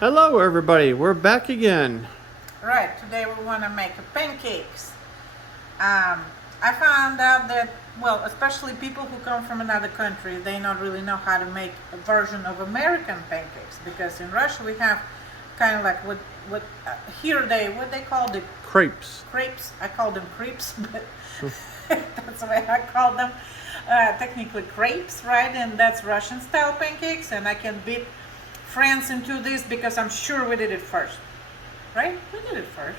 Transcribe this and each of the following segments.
Hello everybody, we're back again. Right, today we want to make pancakes. I found out that, well, especially people who come from another country, they don't really know how to make a version of American pancakes, because in Russia we have kind of like what here what they call the Crepes. crepes. I call them crepes, but that's the way I call them. Technically crepes, right? And that's Russian style pancakes, and I can beat France into this because I'm sure we did it first. Right? We did it first.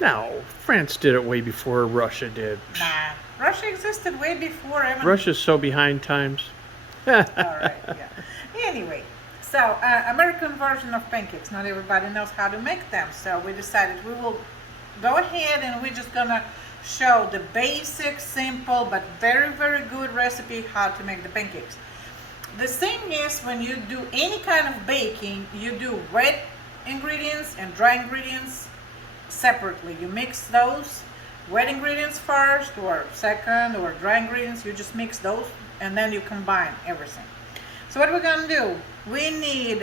No, France did it way before Russia did. Nah. Russia existed way before even... Russia's so behind times. Alright, yeah. Anyway, so American version of pancakes. Not everybody knows how to make them. So we decided we will go ahead and we're just gonna show the basic, simple, but very, very good recipe how to make the pancakes. The thing is, when you do any kind of baking, you do wet ingredients and dry ingredients separately. You mix those wet ingredients first or second, or dry ingredients, you just mix those and then you combine everything. So what we're gonna do, we need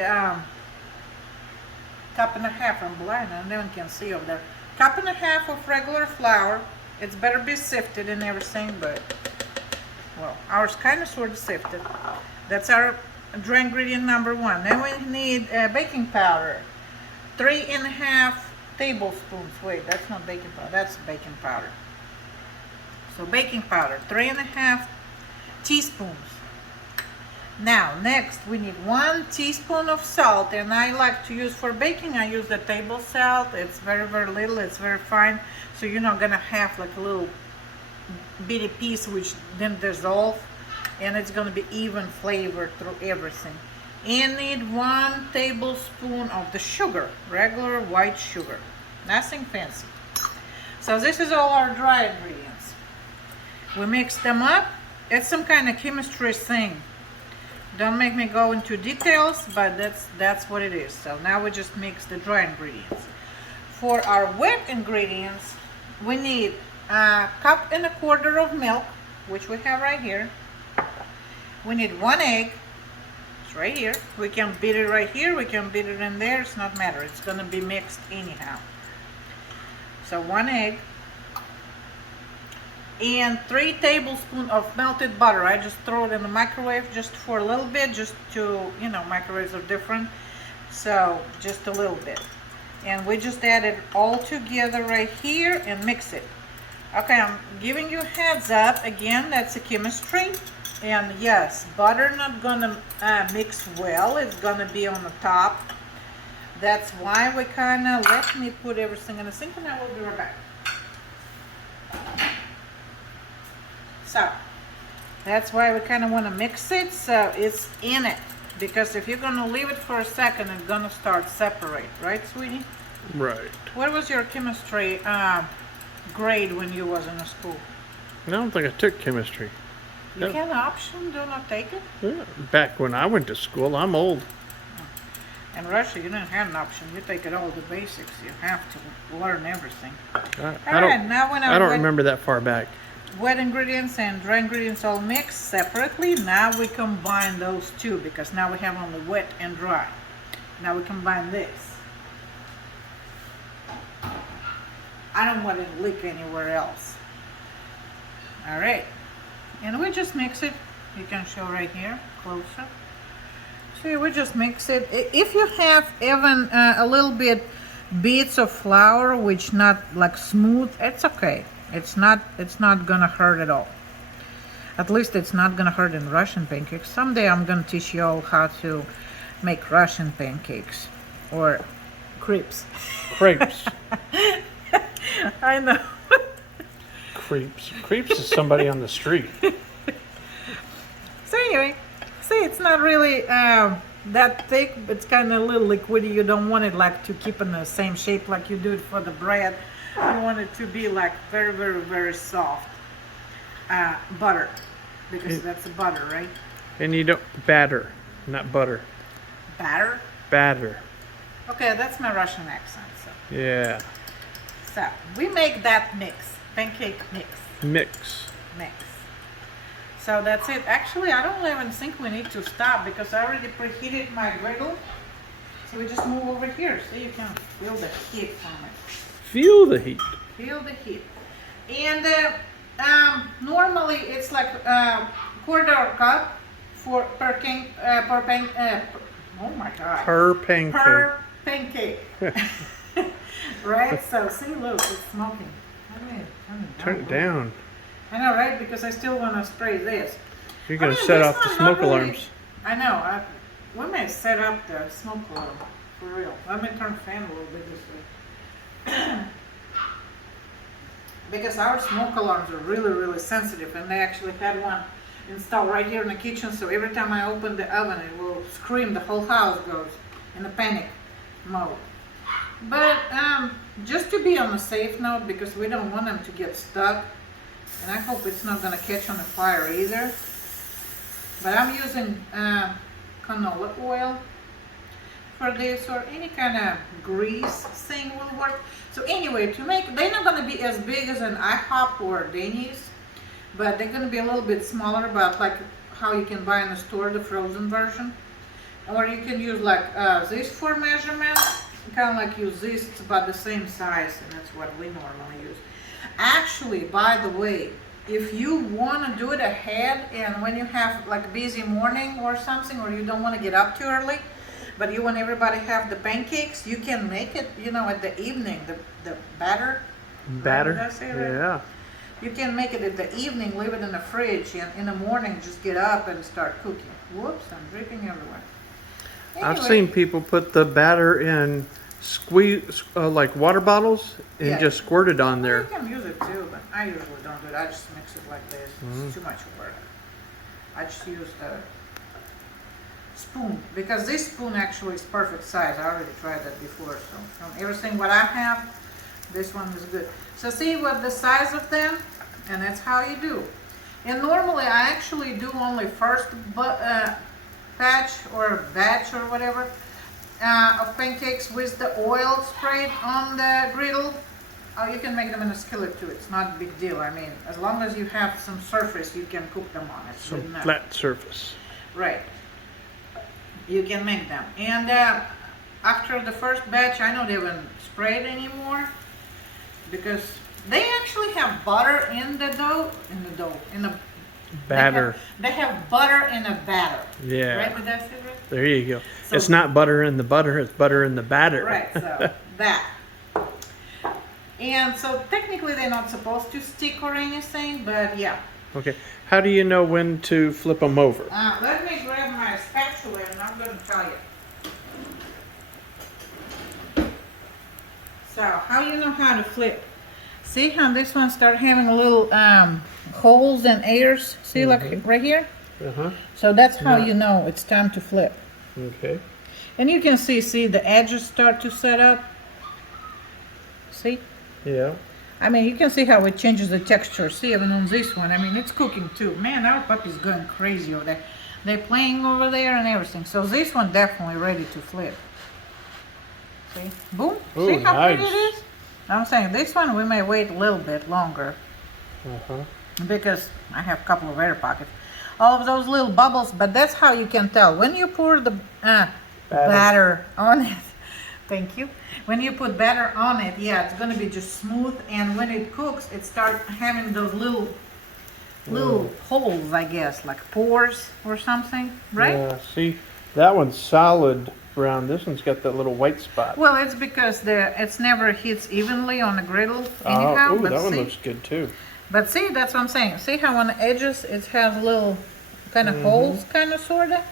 cup and a half, I'm blind and no one can see over there, cup and a half of regular flour. It's better be sifted and everything, but well, ours kind of sort of sifted. That's our dry ingredient number one. Then we need baking powder, 3.5 tablespoons. Wait, that's not baking powder, that's baking powder. So baking powder, 3.5 teaspoons. Now, next we need 1 teaspoon of salt, and I like to use for baking, I use the table salt. It's very, very little, it's very fine, so you're not gonna have like a little bitty piece which then dissolve, and it's gonna be even flavored through everything. And need 1 tablespoon of the sugar, regular white sugar, nothing fancy. So this is all our dry ingredients. We mix them up. It's some kind of chemistry thing. Don't make me go into details, but that's what it is. So now we just mix the dry ingredients. For our wet ingredients, we need 1.25 cups of milk, which we have right here. We need 1 egg. It's right here. We can beat it right here, we can beat it in there, it's not matter. It's gonna be mixed anyhow. So 1 egg. And 3 tablespoons of melted butter. I just throw it in the microwave just for a little bit, just to, you know, microwaves are different. So just a little bit. And we just add it all together right here and mix it. Okay, I'm giving you a heads up. Again, that's a chemistry. And yes, butter not gonna mix well. It's gonna be on the top. That's why we kinda, let me put everything in the sink and I will be right back. So, that's why we kinda wanna mix it so it's in it. Because if you're gonna leave it for a second, it's gonna start separate, right, sweetie? Right. What was your chemistry grade when you was in school? I don't think I took chemistry. You had an option, do not take it? Yeah, back when I went to school, I'm old. In Russia, you didn't have an option. You take it all the basics. You have to learn everything. I don't remember that far back. Wet ingredients and dry ingredients all mixed separately. Now we combine those two because now we have only wet and dry. Now we combine this. I don't want it to leak anywhere else. All right. And we just mix it. You can show right here, closer. See, we just mix it. If you have even a little bit bits of flour, which not like smooth, it's okay. It's not gonna hurt at all. At least it's not gonna hurt in Russian pancakes. Someday I'm gonna teach you all how to make Russian pancakes or crepes. Crepes. I know. Crepes. Crepes is somebody on the street. So anyway, see, it's not really that thick. It's kind of a little liquidy. You don't want it like to keep in the same shape like you do it for the bread. You want it to be like very, very, very soft. Butter, because that's a butter, right? And you don't batter, not butter. Batter? Batter. Okay, that's my Russian accent. So. Yeah. So we make that mix, pancake mix. Mix. So that's it. Actually, I don't even think we need to stop because I already preheated my griddle. So we just move over here so you can feel the heat from it. Feel the heat. Feel the heat. And normally it's like quarter cup for per oh my god. Per pancake. Per pancake. Right? So see, look, it's smoking. Turn it down. I know, right? Because I still want to spray this. You're going to I mean, set this off the one smoke not really- alarms. I know. We may set up the smoke alarm for real. Let me turn the fan a little bit this way. Because our smoke alarms are really, really sensitive, and they actually had one installed right here in the kitchen. So every time I open the oven, it will scream. The whole house goes in a panic mode. But just to be on the safe note, because we don't want them to get stuck, and I hope it's not going to catch on the fire either. But I'm using canola oil for this, or any kind of grease thing will work. So anyway, to make, they're not going to be as big as an IHOP or Denny's, but they're going to be a little bit smaller, about like how you can buy in the store, the frozen version. Or you can use like this for measurement, kind of like use this, it's about the same size, and that's what we normally use. Actually, by the way, if you want to do it ahead, and when you have like a busy morning or something, or you don't want to get up too early, but you want everybody to have the pancakes, you can make it, you know, at the evening, the batter. Batter? Did I say that? Yeah. You can make it at the evening, leave it in the fridge, and in the morning just get up and start cooking. Whoops, I'm dripping everywhere. I've Anyway, seen people put the batter in like water bottles and Yeah. just squirt it on well, there. you can use it too, but I usually don't do it. I just mix it like this. It's too much work. I just use the spoon, because this spoon actually is perfect size. I already tried that before, so from everything what I have, this one is good. So see what the size of them, and that's how you do. And normally I actually do only first batch or whatever of pancakes with the oil sprayed on the griddle. You can make them in a skillet too. It's not a big deal. I mean, as long as you have some surface, you can cook them on. It's good Some enough. flat surface. Right. You can make them. And after the first batch, I know they haven't sprayed anymore, because they actually have butter in the Batter. They have butter in a batter. Yeah. Right? Did I say right? There you go. So- It's not butter in the butter, it's butter in the batter. Right, so that. And so technically they're not supposed to stick or anything, but yeah. Okay. How do you know when to flip them over? Let me grab my spatula and I'm going to tell you. So, how you know how to flip? See how this one start having a little holes and airs? See, like right here? Uh-huh. So that's how Yeah. you know it's time to flip. Okay. And you can see the edges start to set up. See? Yeah. I mean, you can see how it changes the texture. See, even on this one, I mean, it's cooking too. Man, our puppy's going crazy over there. They're playing over there and everything. So this one definitely ready to flip. See? Boom. Ooh, See how pretty nice. it is? I'm saying this one we may wait a little bit longer, Uh-huh. because I have a couple of air pockets. All of those little bubbles, but that's how you can tell. When you pour the batter on it, thank you. When you put batter on it, yeah, it's going to be just smooth, and when it cooks, it starts having those little holes, I guess, like pores or something, right? Yeah. See, that one's solid brown. This one's got that little white spot. Well, it's because it's never hits evenly on the griddle anyhow. Ooh, but that one see, looks good too. but see, that's what I'm saying. See how on the edges it has little kind of holes, kind of, sort of?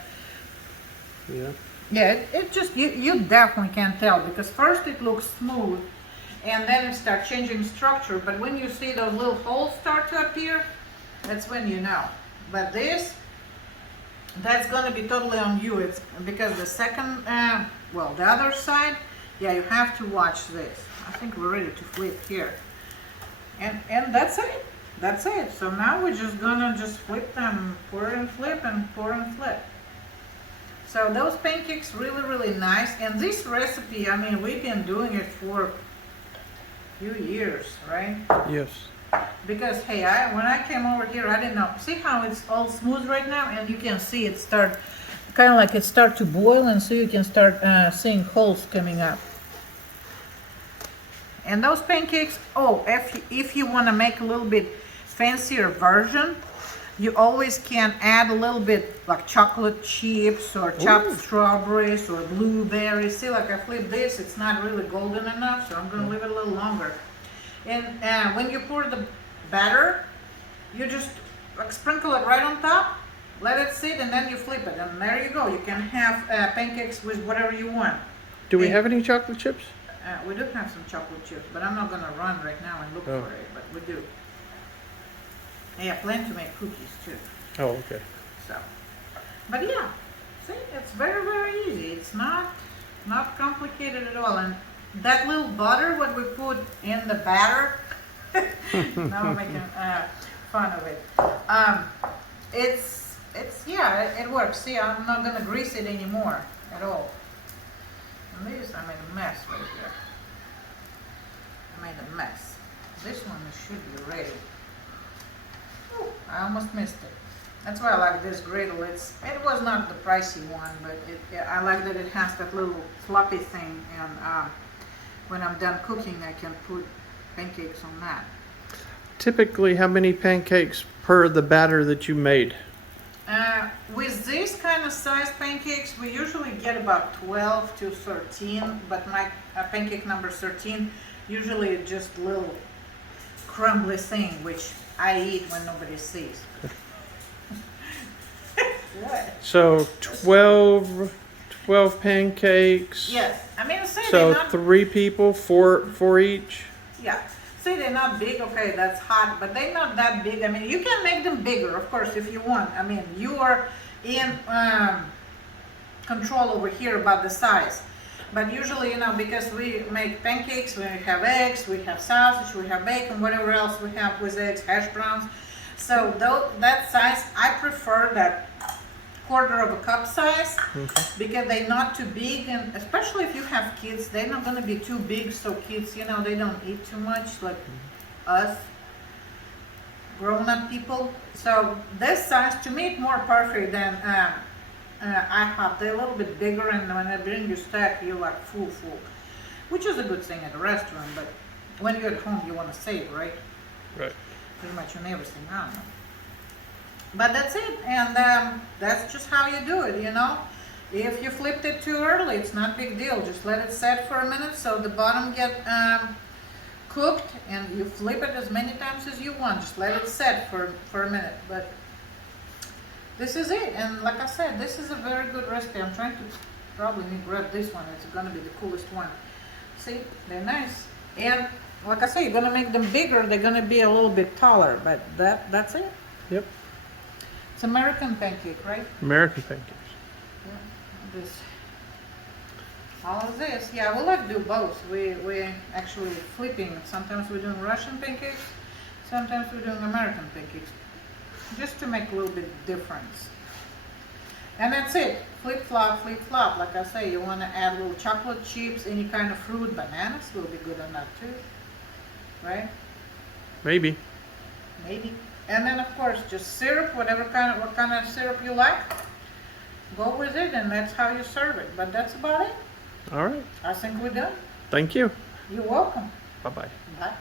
Yeah. Yeah, it just, you definitely can tell, because first it looks smooth and then it starts changing structure, but when you see those little holes start to appear, that's when you know. But this, that's going to be totally on you. It's because the second, the other side, yeah, you have to watch this. I think we're ready to flip here. And that's it. That's it. So now we're just gonna just flip them, pour and flip and pour and flip. So those pancakes really, really nice. And this recipe, I mean, we've been doing it for a few years, right? Yes. Because hey, when I came over here, I didn't know. See how it's all smooth right now, and you can see it start kind of like it start to boil, and so you can start seeing holes coming up. And those pancakes, oh, if you want to make a little bit fancier version, you always can add a little bit like chocolate chips or chopped strawberries or blueberries. See, like I flipped this, it's not really golden enough, so I'm going to leave it a little longer. And when you pour the batter, you just like sprinkle it right on top, let it sit, and then you flip it, and there you go. You can have pancakes with whatever you want. Do we have any chocolate chips? We do have some chocolate chips, but I'm not gonna run right now and look for it, but we do. Yeah, plan to make cookies too. Oh, okay. So, but yeah, see, it's very, very easy. It's not complicated at all. And that little butter, what we put in the batter, now I'm making fun of it. It works. See, I'm not gonna grease it anymore at all. And this, I made a mess right here. I made a mess. This one should be ready. Ooh, I almost missed it. That's why I like this griddle. It was not the pricey one, but I like that it has that little floppy thing, and when I'm done cooking, I can put pancakes on that. Typically, how many pancakes per the batter that you made? With this kind of size pancakes, we usually get about 12 to 13, but my pancake number 13, usually just a little crumbly thing, which I eat when nobody sees. What? So 12 pancakes. Yes, I mean, say So they're not, 3 people, four each. yeah, say they're not big, okay, that's hot, but they're not that big. I mean, you can make them bigger, of course, if you want. I mean, you are in control over here about the size. But usually, because we make pancakes, we have eggs, we have sausage, we have bacon, whatever else we have with eggs, hash browns. So that size, I prefer that 1/4 cup size, because they're not too big, and especially if you have kids, they're not going to be too big, so kids, they don't eat too much like us grown-up people. So this size, to me, it's more perfect than IHOP. They're a little bit bigger, and when they bring you stack, you're like full, which is a good thing at a restaurant, but when you're at home, you want to save, right? Right. Pretty much on everything, I don't know. But that's it, and that's just how you do it, If you flipped it too early, it's not a big deal. Just let it set for a minute so the bottom get cooked, and you flip it as many times as you want. Just let it set for a minute. But this is it, and like I said, this is a very good recipe. I'm trying to probably grab this one. It's gonna be the coolest one. See, they're nice, and like I say, you're gonna make them bigger. They're gonna be a little bit taller, but that's it. Yep. It's American pancake, right? American pancakes. Yeah. All of this. Yeah, we like to do both. We actually flipping. Sometimes we're doing Russian pancakes. Sometimes we're doing American pancakes. Just to make a little bit difference. And that's it. Flip flop, flip flop. Like I say, you want to add a little chocolate chips, any kind of fruit. Bananas will be good on that too. Right? Maybe. Maybe. And then of course just syrup, what kind of syrup you like. Go with it, and that's how you serve it. But that's about it. All right. I think we're done. Thank you. You're welcome. Bye-bye. Bye.